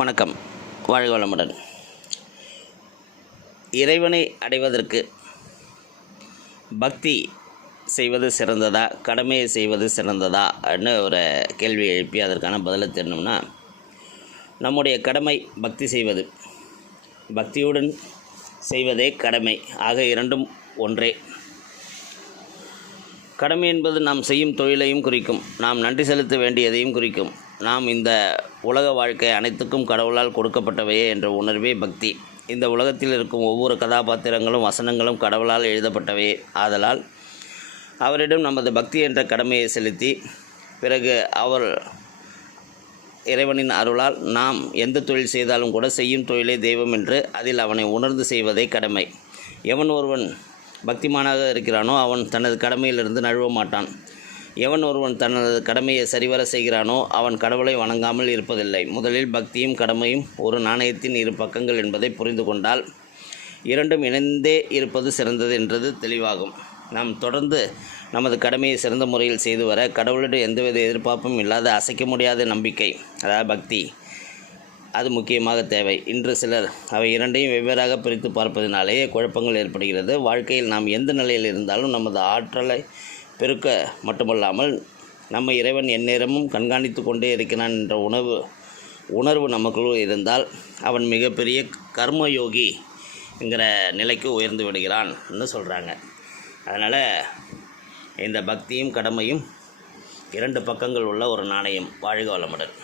வணக்கம். வாழ்க வளமுடன். இறைவனை அடைவதற்கு பக்தி செய்வது சிறந்ததா, கடமையை செய்வது சிறந்ததான்னு ஒரு கேள்வி எழுப்பி அதற்கான பதிலை தெரியணும்னா, நம்முடைய கடமை பக்தி செய்வது, பக்தியுடன் செய்வதே கடமை. ஆக இரண்டும் ஒன்றே. கடமை என்பது நாம் செய்யும் தொழிலையும் குறிக்கும், நாம் நன்றி செலுத்த வேண்டியதையும் குறிக்கும். நாம் இந்த உலக வாழ்க்கை அனைத்துக்கும் கடவுளால் கொடுக்கப்பட்டவையே என்ற உணர்வே பக்தி. இந்த உலகத்தில் இருக்கும் ஒவ்வொரு கதாபாத்திரங்களும் வசனங்களும் கடவுளால் எழுதப்பட்டவையே. ஆதலால் அவரிடம் நமது பக்தி என்ற கடமையை செலுத்தி, பிறகு அவர் இறைவனின் அருளால் நாம் எந்த தொழில் செய்தாலும் கூட செய்யும் தொழிலே தெய்வம் என்று அதில் அவனை உணர்ந்து செய்வதே கடமை. எவன் ஒருவன் பக்திமானாக இருக்கிறானோ அவன் தனது கடமையிலிருந்து நழுவ மாட்டான். எவன் ஒருவன் தனது கடமையை சரிவர செய்கிறானோ அவன் கடவுளை வணங்காமல் இருப்பதில்லை. முதலில் பக்தியும் கடமையும் ஒரு நாணயத்தின் இரு பக்கங்கள் என்பதை புரிந்து கொண்டால் இரண்டும் இணைந்தே இருப்பது சிறந்தது என்றது தெளிவாகும். நாம் தொடர்ந்து நமது கடமையை சிறந்த முறையில் செய்து வர கடவுளிடம் எந்தவித எதிர்பார்ப்பும் இல்லாத அசைக்க முடியாத நம்பிக்கை, அதாவது பக்தி, அது முக்கியமாக தேவை. இன்று சிலர் அவை இரண்டையும் வெவ்வேறாக பிரித்து பார்ப்பதினாலேயே குழப்பங்கள் ஏற்படுகிறது. வாழ்க்கையில் நாம் எந்த நிலையில் இருந்தாலும் நமது ஆற்றலை பெருக்க மட்டுமல்லாமல் நம்ம இறைவன் எந்நேரமும் கண்காணித்து கொண்டே இருக்கிறான் என்ற உணர்வு நமக்குள் இருந்தால் அவன் மிகப்பெரிய கர்மயோகி என்கிற நிலைக்கு உயர்ந்து விடுகிறான்னு சொல்கிறாங்க. அதனால் இந்த பக்தியும் கடமையும் இரண்டு பக்கங்கள் உள்ள ஒரு நாணயம். வாழ்க வளமுடன்.